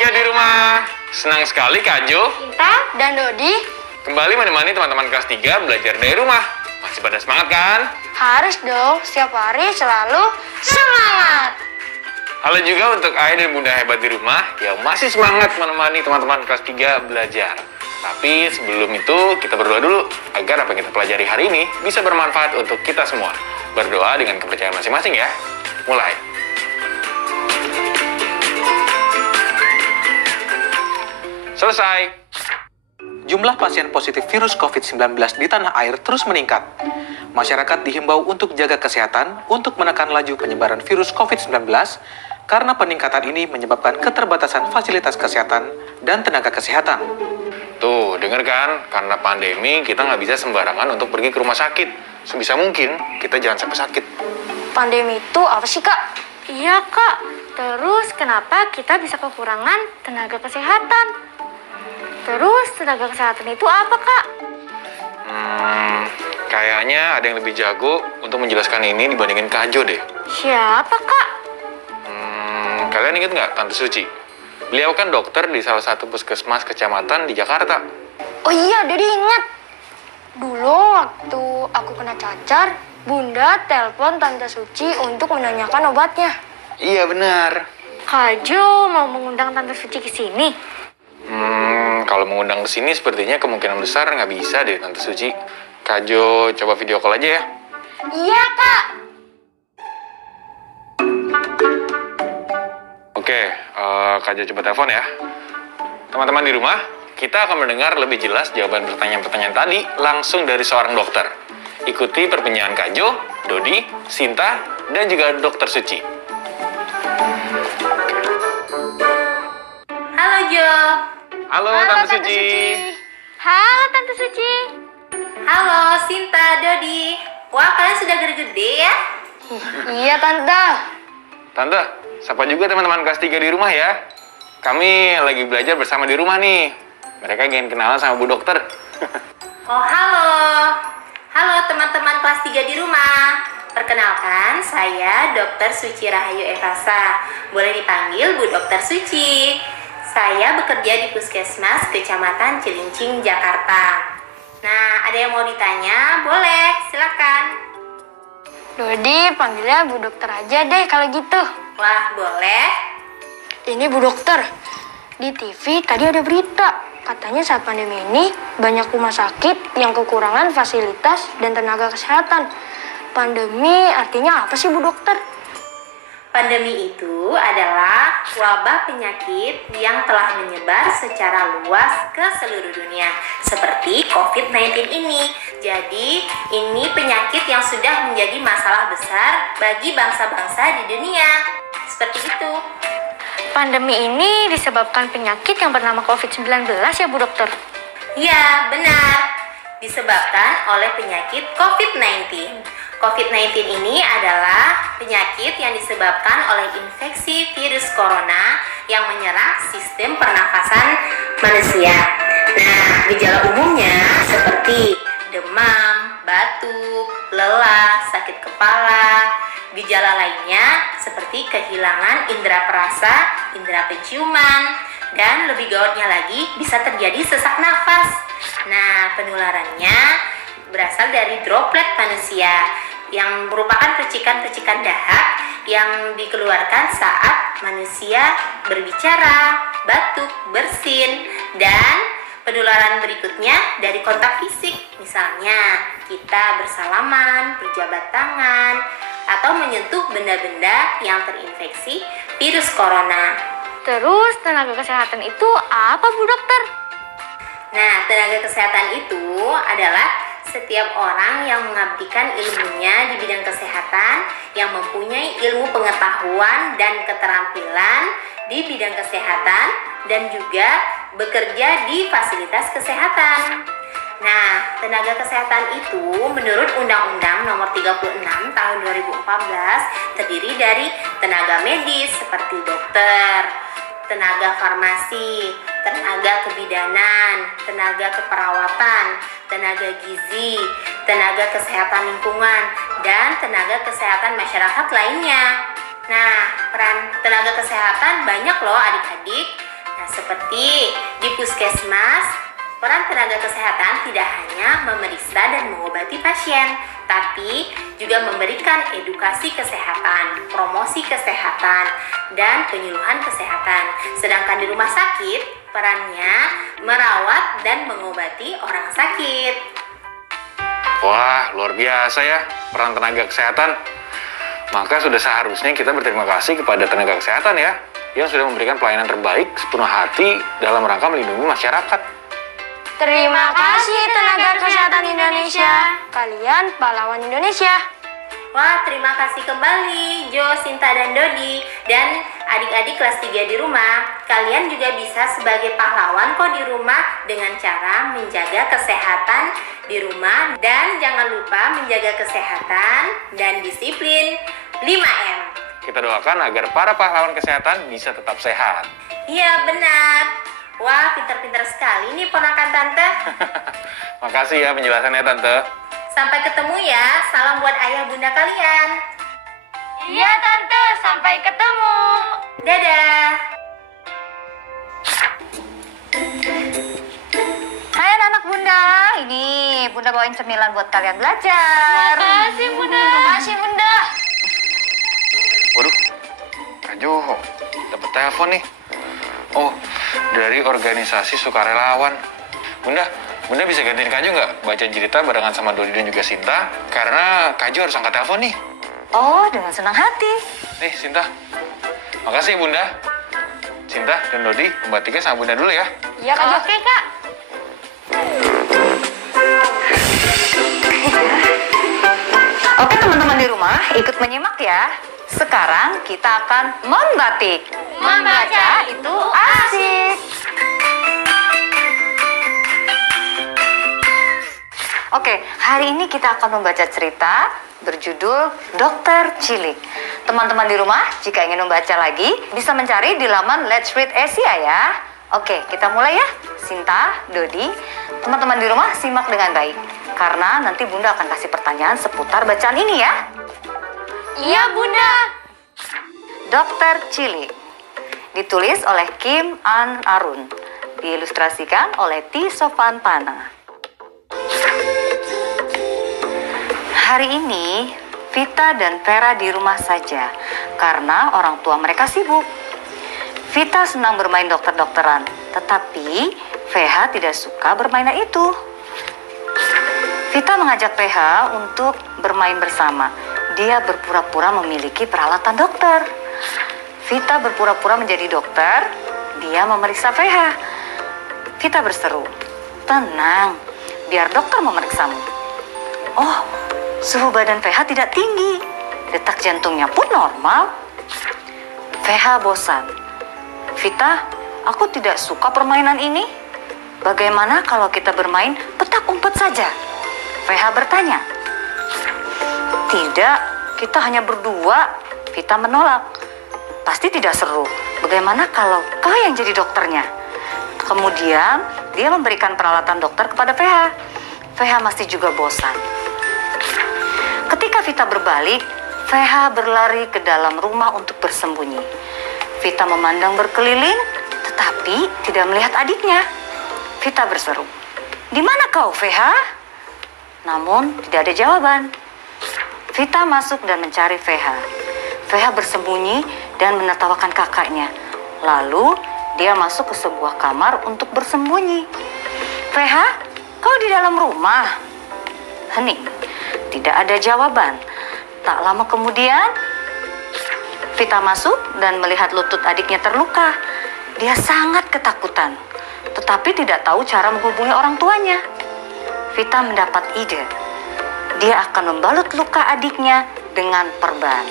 tiga di rumah. Senang sekali Kak Jo, Sinta dan Dodi kembali menemani teman-teman kelas 3 belajar dari rumah. Masih pada semangat kan? harus dong setiap hari selalu semangat. Halo juga untuk ayah dan bunda hebat di rumah yang masih semangat menemani teman-teman kelas 3 belajar. Tapi sebelum itu kita berdoa dulu agar apa yang kita pelajari hari ini bisa bermanfaat untuk kita semua. Berdoa dengan kepercayaan masing-masing ya. Mulai. Selesai. Jumlah pasien positif virus COVID-19 di tanah air terus meningkat. Masyarakat dihimbau untuk jaga kesehatan untuk menekan laju penyebaran virus COVID-19 karena peningkatan ini menyebabkan keterbatasan fasilitas kesehatan dan tenaga kesehatan. Tuh, denger kan? Karena pandemi kita nggak bisa sembarangan untuk pergi ke rumah sakit. Sebisa mungkin kita jangan sampai sakit. Pandemi itu apa sih, Kak? Iya, Kak. Terus kenapa kita bisa kekurangan tenaga kesehatan? Terus tenaga kesehatan itu apa, Kak? Kayaknya ada yang lebih jago untuk menjelaskan ini dibandingin Kak Jo deh. Siapa, Kak? Kalian ingat nggak Tante Suci? Beliau kan dokter di salah satu puskesmas kecamatan di Jakarta. Oh iya, Dodi ingat. Dulu waktu aku kena cacar, Bunda telepon Tante Suci untuk menanyakan obatnya. Iya benar. Kak Jo mau mengundang Tante Suci ke sini. Kalau mengundang ke sini sepertinya kemungkinan besar nggak bisa deh Tante Suci. Kak Jo coba video call aja ya. Iya, Kak. Oke, Kak Jo coba telepon ya. Teman-teman di rumah, kita akan mendengar lebih jelas jawaban pertanyaan-pertanyaan tadi langsung dari seorang dokter. Ikuti perbincangan Kak Jo, Dodi, Sinta, dan juga Dokter Suci. Halo Jo. Halo Tante Suci. Halo Tante Suci. Halo Sinta, Dodi. Wah, kalian sudah gede-gede ya? Iya, Tante. Tante, sapa juga teman-teman kelas 3 di rumah ya. Kami lagi belajar bersama di rumah nih. Mereka ingin kenalan sama Bu Dokter. Oh, halo. Halo teman-teman kelas 3 di rumah. Perkenalkan, saya Dr. Suci Rahayu Evasa. Boleh dipanggil Bu Dokter Suci. Saya bekerja di Puskesmas Kecamatan Cilincing, Jakarta. Nah, ada yang mau ditanya? Boleh, silakan. Dodi, panggilnya Bu Dokter aja deh kalau gitu. Wah, boleh. Ini Bu Dokter. Di TV tadi ada berita. Katanya saat pandemi ini banyak rumah sakit yang kekurangan fasilitas dan tenaga kesehatan. Pandemi artinya apa sih Bu Dokter? Pandemi itu adalah wabah penyakit yang telah menyebar secara luas ke seluruh dunia, seperti COVID-19 ini. Jadi, ini penyakit yang sudah menjadi masalah besar bagi bangsa-bangsa di dunia. Seperti itu. Pandemi ini disebabkan penyakit yang bernama COVID-19 ya Bu Dokter? Ya, benar. Disebabkan oleh penyakit COVID-19. COVID-19 ini adalah penyakit yang disebabkan oleh infeksi virus corona yang menyerang sistem pernafasan manusia. Nah, gejala umumnya seperti demam, batuk, lelah, sakit kepala. Gejala lainnya seperti kehilangan indera perasa, indera penciuman, dan lebih gawatnya lagi bisa terjadi sesak nafas. Nah, penularannya berasal dari droplet manusia yang merupakan percikan-percikan dahak yang dikeluarkan saat manusia berbicara, batuk, bersin, dan penularan berikutnya dari kontak fisik. Misalnya, kita bersalaman, berjabat tangan, atau menyentuh benda-benda yang terinfeksi virus corona. Terus tenaga kesehatan itu apa Bu Dokter? Nah, tenaga kesehatan itu adalah setiap orang yang mengabdikan ilmunya di bidang kesehatan, yang mempunyai ilmu pengetahuan dan keterampilan di bidang kesehatan, dan juga bekerja di fasilitas kesehatan. Nah, tenaga kesehatan itu menurut Undang-Undang Nomor 36 Tahun 2014 terdiri dari tenaga medis seperti dokter, tenaga farmasi, tenaga kebidanan, tenaga keperawatan, tenaga gizi, tenaga kesehatan lingkungan, dan tenaga kesehatan masyarakat lainnya. Nah, peran tenaga kesehatan banyak loh adik-adik. Nah, seperti di puskesmas, peran tenaga kesehatan tidak hanya memeriksa dan mengobati pasien, tapi juga memberikan edukasi kesehatan, promosi kesehatan, dan penyuluhan kesehatan. Sedangkan di rumah sakit, perannya merawat dan mengobati orang sakit. Wah, luar biasa ya peran tenaga kesehatan. Maka sudah seharusnya kita berterima kasih kepada tenaga kesehatan ya, yang sudah memberikan pelayanan terbaik sepenuh hati dalam rangka melindungi masyarakat. Terima kasih tenaga kesehatan Indonesia. Kalian pahlawan Indonesia. Wah, terima kasih kembali Jo, Sinta, dan Dodi. Dan adik-adik kelas 3 di rumah, kalian juga bisa sebagai pahlawan kok di rumah dengan cara menjaga kesehatan di rumah. Dan jangan lupa menjaga kesehatan dan disiplin 5M. Kita doakan agar para pahlawan kesehatan bisa tetap sehat. Iya, benar. Wah, pintar-pintar sekali nih ponakan Tante. Makasih ya penjelasannya Tante. Sampai ketemu ya. Salam buat ayah bunda kalian. Iya Tante, sampai ketemu. Dadah. Hai anak bunda, ini bunda bawain cemilan buat kalian belajar. Makasih Bunda. Makasih Bunda. Waduh, Kak Joho dapat telepon nih. Oh, dari organisasi sukarelawan. Bunda bisa gantiin Kak Jo nggak baca cerita barengan sama Dodi dan juga Sinta? Karena Kak Jo harus angkat telepon nih. Oh, dengan senang hati. Nih, Sinta. Makasih ya, Bunda. Sinta dan Dodi, Mbak Tika sama Bunda dulu ya. Iya Kak Jo. Oke kak. Oke teman-teman di rumah, ikut menyimak ya. Sekarang kita akan membatik. Membaca itu asik. Oke, hari ini kita akan membaca cerita berjudul Dokter Cilik. Teman-teman di rumah, jika ingin membaca lagi, bisa mencari di laman Let's Read Asia ya. Oke, kita mulai ya. Sinta, Dodi, teman-teman di rumah simak dengan baik. Karena nanti Bunda akan kasih pertanyaan seputar bacaan ini ya. Iya Bunda. Dokter Cilik. Ditulis oleh Kim An Arun. Diilustrasikan oleh T. Sofan Pana. Hari ini, Vita dan Vera di rumah saja karena orang tua mereka sibuk. Vita senang bermain dokter-dokteran, tetapi VH tidak suka bermain itu. Vita mengajak PH untuk bermain bersama. Dia berpura-pura memiliki peralatan dokter. Vita berpura-pura menjadi dokter, dia memeriksa VH. Vita berseru, "Tenang, biar dokter memeriksamu." Oh, suhu badan VH tidak tinggi. Detak jantungnya pun normal. VH bosan. "Vita, aku tidak suka permainan ini. Bagaimana kalau kita bermain petak umpet saja?" VH bertanya. "Tidak, kita hanya berdua." Vita menolak. "Pasti tidak seru. Bagaimana kalau kau yang jadi dokternya?" Kemudian dia memberikan peralatan dokter kepada VH. VH masih juga bosan. Ketika Vita berbalik, VH berlari ke dalam rumah untuk bersembunyi. Vita memandang berkeliling, tetapi tidak melihat adiknya. Vita berseru, "Di mana kau, VH?" Namun tidak ada jawaban. Vita masuk dan mencari VH. VH bersembunyi dan menertawakan kakaknya. Lalu dia masuk ke sebuah kamar untuk bersembunyi. "VH, kau di dalam rumah?" Hening. Tidak ada jawaban. Tak lama kemudian, Vita masuk dan melihat lutut adiknya terluka. Dia sangat ketakutan, tetapi tidak tahu cara menghubungi orang tuanya. Vita mendapat ide. Dia akan membalut luka adiknya dengan perban.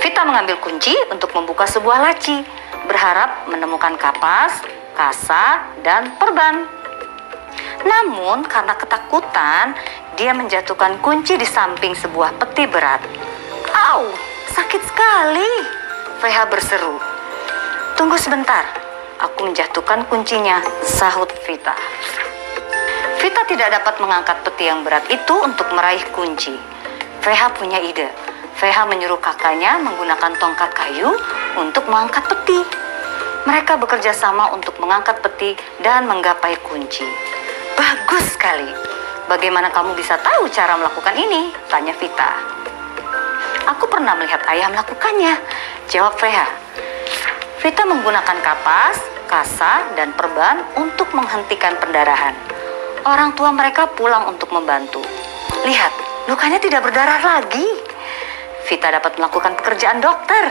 Vita mengambil kunci untuk membuka sebuah laci, berharap menemukan kapas, kasa, dan perban. Namun karena ketakutan, dia menjatuhkan kunci di samping sebuah peti berat. "Au, sakit sekali!" VH berseru. "Tunggu sebentar, aku menjatuhkan kuncinya," sahut Vita. Vita tidak dapat mengangkat peti yang berat itu untuk meraih kunci. VH punya ide. VH menyuruh kakaknya menggunakan tongkat kayu untuk mengangkat peti. Mereka bekerja sama untuk mengangkat peti dan menggapai kunci. Bagus sekali. Bagaimana kamu bisa tahu cara melakukan ini? Tanya Vita. Aku pernah melihat ayah melakukannya, jawab VH. Vita menggunakan kapas, kasa, dan perban untuk menghentikan pendarahan. Orang tua mereka pulang untuk membantu. Lihat, lukanya tidak berdarah lagi. Vita dapat melakukan pekerjaan dokter.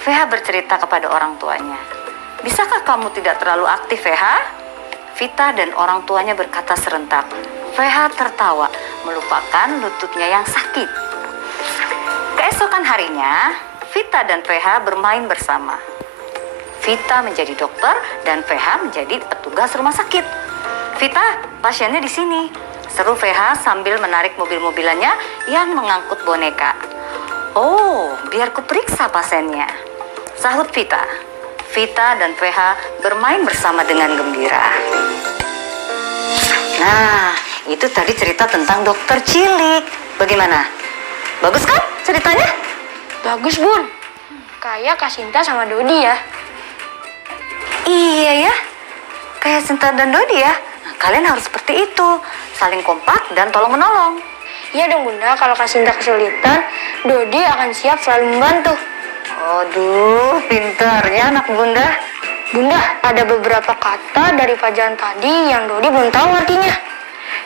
VH bercerita kepada orang tuanya. Bisakah kamu tidak terlalu aktif, VH? Vita dan orang tuanya berkata serentak. VH tertawa, melupakan lututnya yang sakit. Keesokan harinya, Vita dan VH bermain bersama. Vita menjadi dokter dan VH menjadi petugas rumah sakit. Vita, pasiennya di sini, seru VH sambil menarik mobil-mobilannya yang mengangkut boneka. Oh, biar kuperiksa pasiennya, sahut Vita. Vita dan VH bermain bersama dengan gembira. Nah, itu tadi cerita tentang dokter cilik. Bagaimana? Bagus kan ceritanya? Bagus, Bun. Kayak Kak Sinta sama Dodi ya. Iya ya, kayak Sinta dan Dodi ya. Nah, kalian harus seperti itu, saling kompak dan tolong-menolong. Iya dong, Bunda. Kalau Kak Sinta kesulitan, Dodi akan siap selalu membantu. Aduh, pintarnya anak Bunda. Bunda, ada beberapa kata dari pelajaran tadi yang Dodi belum tahu artinya.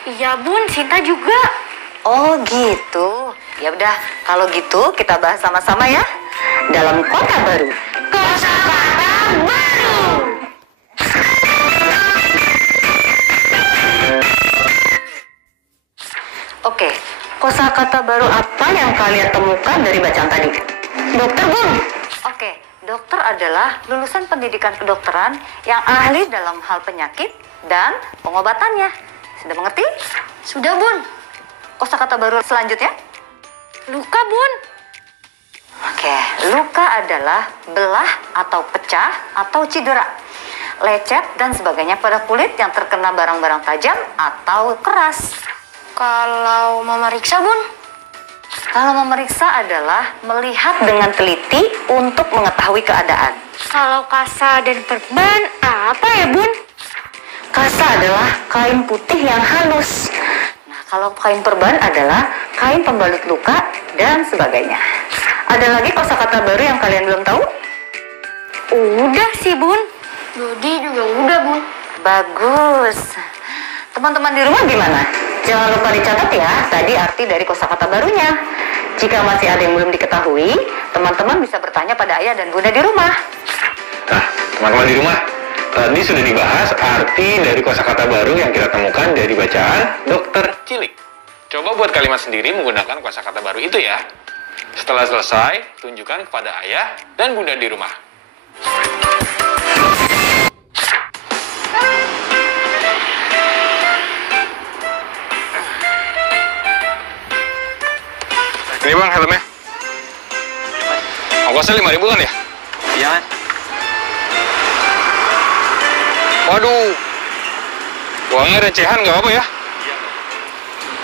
Iya Bun, Sinta juga. Oh gitu. Ya udah, kalau gitu kita bahas sama-sama ya. Dalam kota baru. Kosakata baru. Oke, kosakata baru apa yang kalian temukan dari bacaan tadi? Dokter, Bun. Oke, dokter adalah lulusan pendidikan kedokteran yang ahli dalam hal penyakit dan pengobatannya. Sudah mengerti? Sudah, Bun. Kosakata baru selanjutnya? Luka, Bun. Oke, luka adalah belah atau pecah atau cedera, lecet dan sebagainya pada kulit yang terkena barang-barang tajam atau keras. Kalau memeriksa, Bun? Kalau memeriksa adalah melihat dengan teliti untuk mengetahui keadaan. Kalau kasa dan perban, apa ya, Bun? Kasa adalah kain putih yang halus. Nah, kalau kain perban adalah kain pembalut luka dan sebagainya. Ada lagi kosakata baru yang kalian belum tahu? Udah sih, Bun. Dodi juga udah, Bun. Bagus. Teman-teman di rumah gimana? Jangan lupa dicatat ya, tadi arti dari kosakata barunya. Jika masih ada yang belum diketahui, teman-teman bisa bertanya pada ayah dan bunda di rumah. Nah, teman-teman di rumah, tadi sudah dibahas arti dari kosakata baru yang kita temukan dari bacaan dokter cilik. Coba buat kalimat sendiri menggunakan kosakata baru itu ya. Setelah selesai, tunjukkan kepada ayah dan bunda di rumah. Ini bang helmnya. Ongkosnya 5.000 kan ya? Iya, Mas. Waduh. Uangnya recehan nggak apa-apa ya?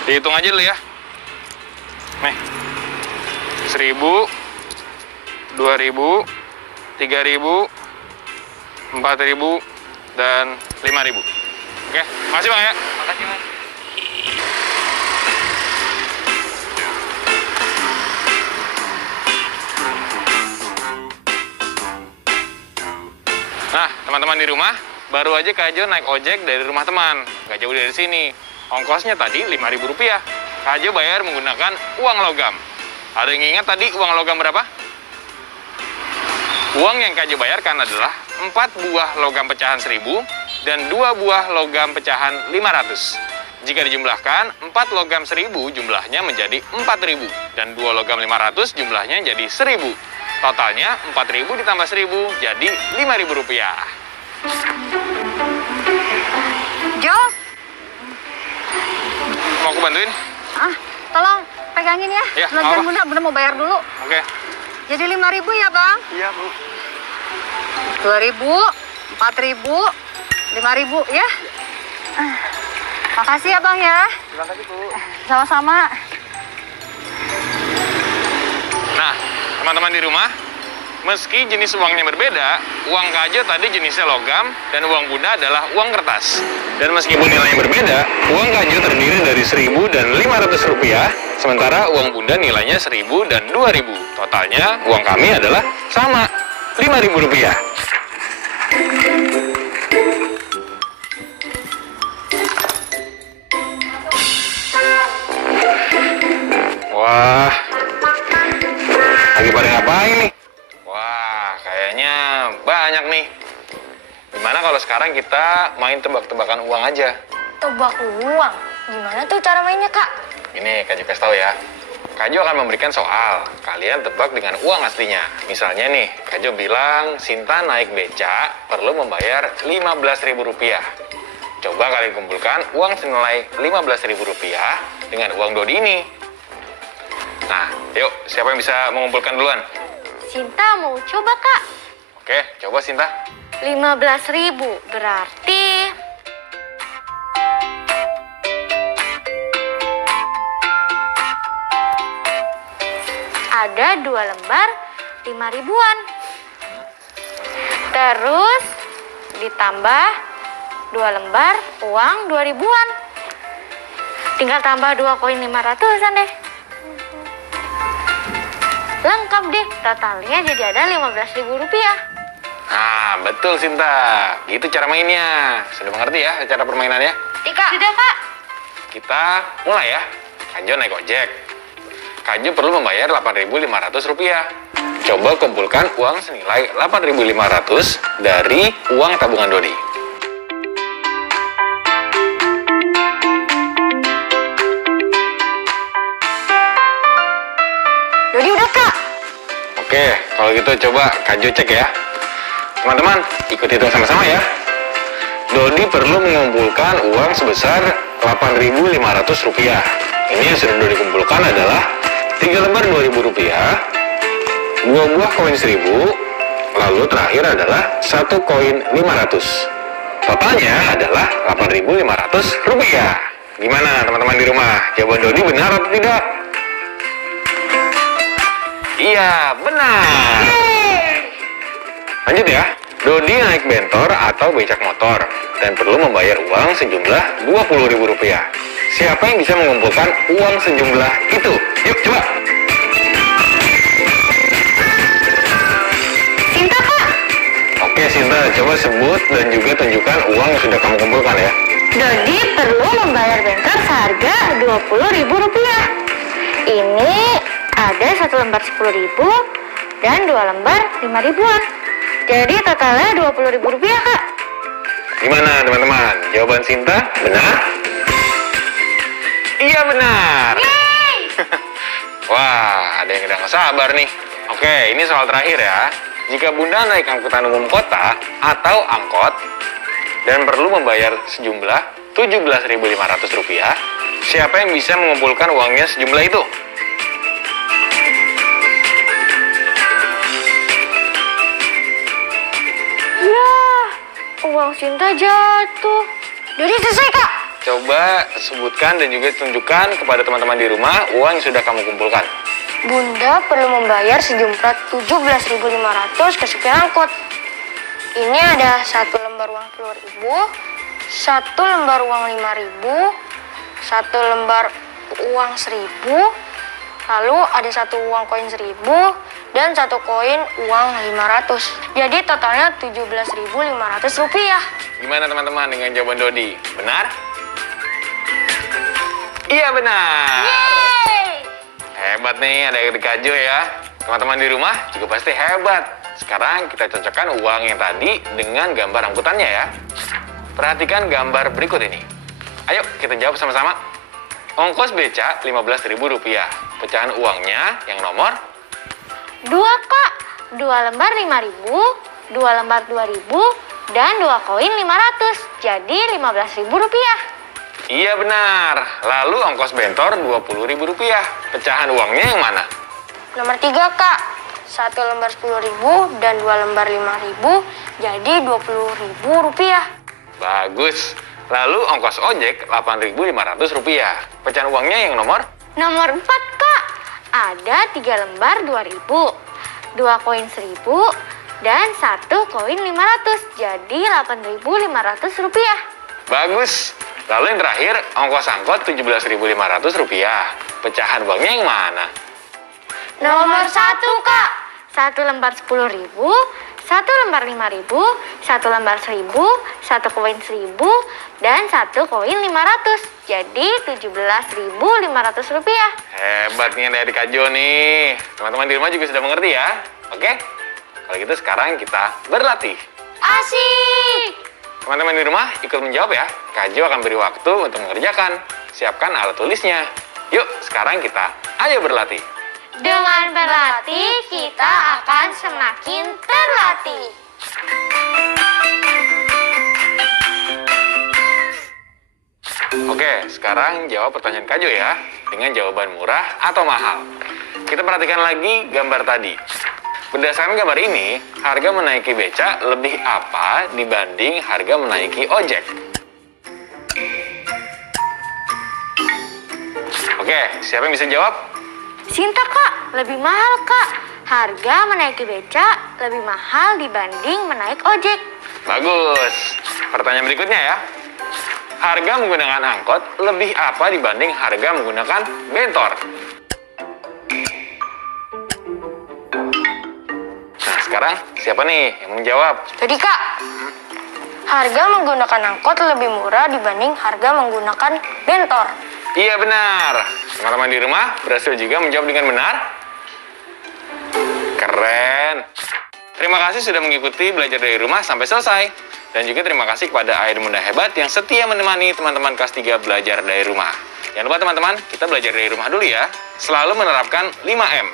Dihitung aja dulu ya. Nih. 1.000, 2.000, 3.000, 4.000, dan 5.000. Oke, makasih bang ya. Makasih, Mas. Nah, teman-teman di rumah, baru aja Kak Jo naik ojek dari rumah teman. Nggak jauh dari sini. Ongkosnya tadi Rp5.000. Kak Jo bayar menggunakan uang logam. Ada yang ingat tadi uang logam berapa? Uang yang Kak Jo bayarkan adalah 4 buah logam pecahan 1.000 dan 2 buah logam pecahan 500. Jika dijumlahkan, 4 logam 1.000 jumlahnya menjadi 4.000 dan 2 logam 500 jumlahnya jadi 1.000. Totalnya 4.000 ditambah 1.000 jadi Rp5.000. Jo, Mau aku bantuin? tolong pegangin ya. Ya, Belanjaan apa? bunda mau bayar dulu. Oke. Jadi 5.000 ya bang? Iya, Bu. 2.000, 4.000, 5.000 ya. Makasih ya bang ya. Terima kasih, Bu. Sama-sama. Nah, teman-teman di rumah, Meski jenis uangnya berbeda, uang Kajo tadi jenisnya logam dan uang Bunda adalah uang kertas. Dan meskipun nilainya berbeda, uang Kajo terdiri dari 1.000 dan 500 rupiah, sementara uang Bunda nilainya 1.000 dan 2.000. Totalnya uang kami adalah sama, 5.000 rupiah. Wah, lagi pada ngapain nih? Wah, kayaknya banyak nih. Gimana kalau sekarang kita main tebak-tebakan uang aja? Tebak uang? Gimana tuh cara mainnya, Kak? Ini Kak Jo kasih tahu ya. Kak Jo akan memberikan soal. Kalian tebak dengan uang aslinya. Misalnya nih, Kak Jo bilang Sinta naik beca perlu membayar 15.000 rupiah. Coba kalian kumpulkan uang senilai 15.000 rupiah dengan uang Dodi ini. Nah, yuk, siapa yang bisa mengumpulkan duluan? Sinta mau coba, Kak. Oke, coba Sinta. 15.000 berarti ada 2 lembar 5 ribuan. Terus ditambah 2 lembar uang 2 ribuan. Tinggal tambah 2 koin 500-an deh. Lengkap deh, totalnya jadi ada 15.000 rupiah. Nah, betul Sinta. Gitu cara mainnya. Sudah mengerti ya cara permainannya? Tidak, Kak. Kita mulai ya. Kak Jo naik ojek. Kak Jo perlu membayar 8.500 rupiah. Coba kumpulkan uang senilai 8.500 dari uang tabungan Dodi. Dodi udah, Kak. Oke, kalau gitu coba Kak Jo cek ya. Teman-teman, ikut hitung sama-sama ya. Dodi perlu mengumpulkan uang sebesar 8.500 rupiah. Ini yang sudah Dodi kumpulkan adalah 3 lembar 2.000 rupiah, 2 buah koin 1.000, lalu terakhir adalah 1 koin 500. Totalnya adalah 8.500 rupiah. Gimana teman-teman di rumah? Jawaban Dodi benar atau tidak? Iya, benar. Lanjut ya. Dodi naik bentor atau becak motor dan perlu membayar uang sejumlah 20.000 rupiah. Siapa yang bisa mengumpulkan uang sejumlah itu? Yuk, coba. Sinta, Kak. Oke, Sinta, coba sebut dan juga tunjukkan uang yang sudah kamu kumpulkan ya. Dodi perlu membayar bentor seharga 20.000 rupiah. Ini ada 1 lembar 10.000 dan 2 lembar 5 ribuan. Jadi totalnya 20.000 rupiah, Kak. Gimana teman-teman? Jawaban Sinta benar? Iya benar. Yeay! Wah, ada yang udah nggak sabar nih. Oke, ini soal terakhir ya. Jika Bunda naik angkutan umum kota atau angkot dan perlu membayar sejumlah 17.500 rupiah, siapa yang bisa mengumpulkan uangnya sejumlah itu? Uang Sinta jatuh. Dodi selesai, Kak. Coba sebutkan dan juga tunjukkan kepada teman-teman di rumah uang yang sudah kamu kumpulkan. Bunda perlu membayar sejumlah 17.500 ke supir angkot. Ini ada 1 lembar uang 10.000, 1 lembar uang 5.000, 1 lembar uang 1.000, lalu ada 1 uang koin 1.000 dan 1 koin uang 500. Jadi totalnya 17.500 rupiah. Gimana teman-teman dengan jawaban Dodi? Benar? Iya benar. Yeay! Hebat nih, ada yang dikajo ya. Teman-teman di rumah juga pasti hebat. Sekarang kita cocokkan uang yang tadi dengan gambar angkutannya ya. Perhatikan gambar berikut ini. Ayo kita jawab sama-sama. Ongkos beca 15.000 rupiah. Pecahan uangnya yang nomor 2, Kak. 2 lembar 5.000, 2 lembar 2.000, dan 2 koin 500. Jadi 15.000 rupiah. Iya benar. Lalu ongkos bentor 20.000 rupiah. Pecahan uangnya yang mana? Nomor 3, Kak. 1 lembar 10.000 dan 2 lembar 5.000, jadi 20.000 rupiah. Bagus. Lalu ongkos ojek 8.500 rupiah. Pecahan uangnya yang nomor? Nomor 4, Kak. Ada 3 lembar 2.000, 2 koin 1.000, dan 1 koin 500. Jadi 8.500 rupiah. Bagus. Lalu yang terakhir, ongkos angkot 17.500 rupiah. Pecahan uangnya yang mana? Nomor 1, Kak. 1 lembar 10.000, 1 lembar 5.000, 1 lembar 1.000, 1 koin 1.000, dan 1 koin 500. Jadi 17.500 rupiah. Hebat nih adik Kak Jo nih. Teman-teman di rumah juga sudah mengerti ya? Oke? Kalau gitu sekarang kita berlatih. Asik! Teman-teman di rumah ikut menjawab ya. Kak Jo akan beri waktu untuk mengerjakan. Siapkan alat tulisnya. Yuk, sekarang kita ayo berlatih. Dengan berlatih, kita akan semakin terlatih. Oke, sekarang jawab pertanyaan Kak Jo ya. Dengan jawaban murah atau mahal. Kita perhatikan lagi gambar tadi. Berdasarkan gambar ini, harga menaiki beca lebih apa dibanding harga menaiki ojek? Oke, siapa yang bisa jawab? Sinta, Kak. Lebih mahal, Kak. Harga menaiki beca lebih mahal dibanding menaik ojek. Bagus. Pertanyaan berikutnya ya. Harga menggunakan angkot lebih apa dibanding harga menggunakan bentor? Nah, sekarang siapa nih yang menjawab? Jadi, Kak, harga menggunakan angkot lebih murah dibanding harga menggunakan bentor. Iya benar. Teman-teman di rumah berhasil juga menjawab dengan benar. Keren. Terima kasih sudah mengikuti belajar dari rumah sampai selesai. Dan juga terima kasih kepada Ayah Bunda Hebat yang setia menemani teman-teman kelas 3 belajar dari rumah. Jangan lupa teman-teman, kita belajar dari rumah dulu ya. Selalu menerapkan 5M.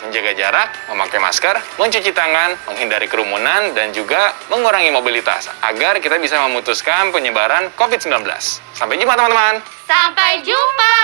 Menjaga jarak, memakai masker, mencuci tangan, menghindari kerumunan, dan juga mengurangi mobilitas. Agar kita bisa memutuskan penyebaran COVID-19. Sampai jumpa teman-teman. Sampai jumpa!